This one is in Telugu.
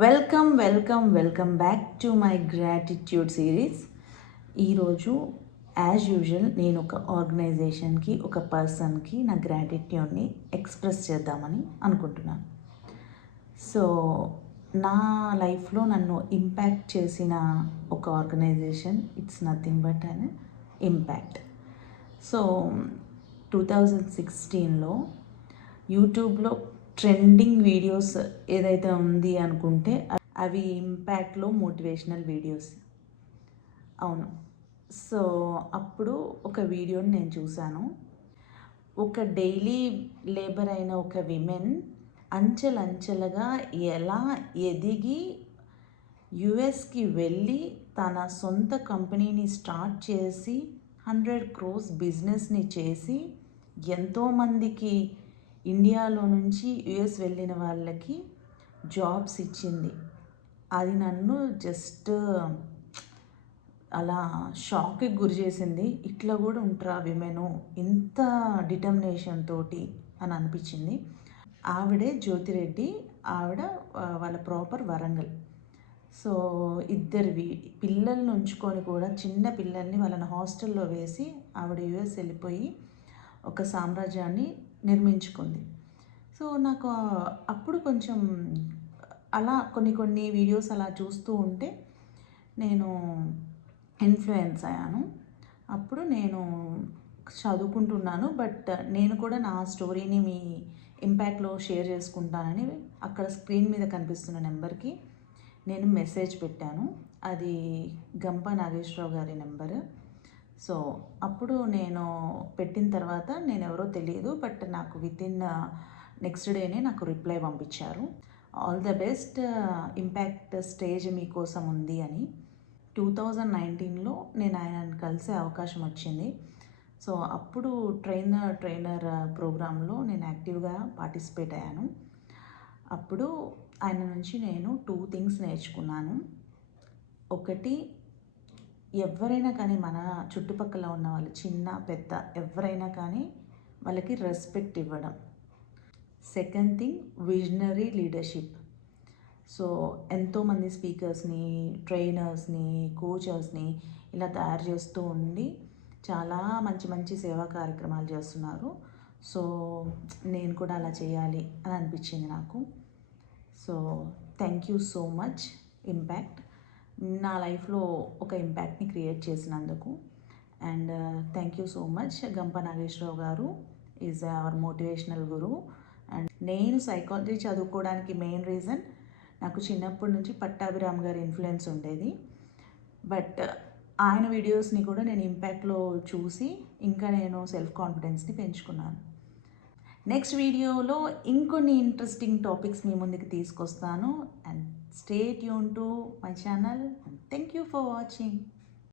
Welcome back to my gratitude series. ఈరోజు యాజ్ యూజువల్ నేను ఒక ఆర్గనైజేషన్కి, ఒక పర్సన్కి నా గ్రాటిట్యూడ్ని ఎక్స్ప్రెస్ చేద్దామని అనుకుంటున్నాను. సో నా లైఫ్లో నన్ను ఇంపాక్ట్ చేసిన ఒక organisation, it's nothing but Un Impact. So 2016లో యూట్యూబ్లో ట్రెండింగ్ వీడియోస్ ఏదైతే ఉంది అనుకుంటే అవి ఇంపాక్ట్లో మోటివేషనల్ వీడియోస్. అవును. సో అప్పుడు ఒక వీడియోని నేను చూశాను. ఒక డైలీ లేబర్ అయిన ఒక విమెన్ అంచెలంచెలుగా ఎలా ఎదిగి యుఎస్కి వెళ్ళి తన సొంత కంపెనీని స్టార్ట్ చేసి 100 crores బిజినెస్ని చేసి ఎంతోమందికి ఇండియాలో నుంచి యుఎస్ వెళ్ళిన వాళ్ళకి జాబ్స్ ఇచ్చింది. అది నన్ను జస్ట్ అలా షాక్కి గురి చేసింది. ఇట్లా కూడా ఉంటారా విమెను, ఇంత డిటర్మినేషన్ తోటి అని అనిపించింది. ఆవిడే జ్యోతిరెడ్డి. ఆవిడ వాళ్ళ ప్రాపర్ వరంగల్. సో ఇద్దరివి పిల్లల్ని ఉంచుకొని కూడా, చిన్న పిల్లల్ని వాళ్ళని హాస్టల్లో వేసి ఆవిడ యుఎస్ వెళ్ళిపోయి ఒక సామ్రాజ్యాన్ని నిర్మించుకుంది. సో నాకు అప్పుడు కొంచెం అలా కొన్ని వీడియోస్ అలా చూస్తూ ఉంటే నేను ఇన్ఫ్లుయెన్స్ అయ్యాను. అప్పుడు నేను చదువుకుంటున్నాను, బట్ నేను కూడా నా స్టోరీని మీ ఇంపాక్ట్లో షేర్ చేసుకుంటానని అక్కడ స్క్రీన్ మీద కనిపిస్తున్న నెంబర్కి నేను మెసేజ్ పెట్టాను. అది గంప నాగేశ్వరరావు గారి నెంబరు. సో అప్పుడు నేను పెట్టిన తర్వాత నేను ఎవరో తెలియదు, బట్ నాకు వితిన్ నెక్స్ట్ డేనే నాకు రిప్లై పంపించారు. All the best, impact stage మీకోసం ఉంది అని. 2019లో నేను ఆయనను కలిసే అవకాశం వచ్చింది. సో అప్పుడు ట్రైనర్ ప్రోగ్రాంలో నేను యాక్టివ్గా పార్టిసిపేట్ అయ్యాను. అప్పుడు ఆయన నుంచి నేను 2 things నేర్చుకున్నాను. ఒకటి, ఎవరైనా కానీ మన చుట్టుపక్కల ఉన్న వాళ్ళు, చిన్న పెద్ద ఎవరైనా కానీ వాళ్ళకి రెస్పెక్ట్ ఇవ్వడం. Second thing, visionary leadership. So ఎంతోమంది స్పీకర్స్ని, ట్రైనర్స్ని, కోచర్స్ని ఇలా తయారు చేస్తూ ఉండి చాలా మంచి మంచి సేవా కార్యక్రమాలు చేస్తున్నారు. సో నేను కూడా అలా చేయాలి అని అనిపించింది నాకు. So thank you so much impact, నా లైఫ్లో ఒక ఇంపాక్ట్ని క్రియేట్ చేసినందుకు. And thank you so much గంప నాగేశ్వరరావు గారు, is our motivational Guru. And నేను సైకాలజీ చదువుకోవడానికి మెయిన్ రీజన్, నాకు చిన్నప్పటి నుంచి పట్టాభిరామ్ గారి ఇన్ఫ్లుయెన్స్ ఉండేది. బట్ ఆయన వీడియోస్ని కూడా నేను ఇంపాక్ట్లో చూసి ఇంకా నేను సెల్ఫ్ కాన్ఫిడెన్స్ని పెంచుకున్నాను. నెక్స్ట్ వీడియోలో ఇంకొన్ని ఇంట్రెస్టింగ్ టాపిక్స్ మీ ముందుకు తీసుకొస్తాను. And stay tune to my channel. And thank you for watching.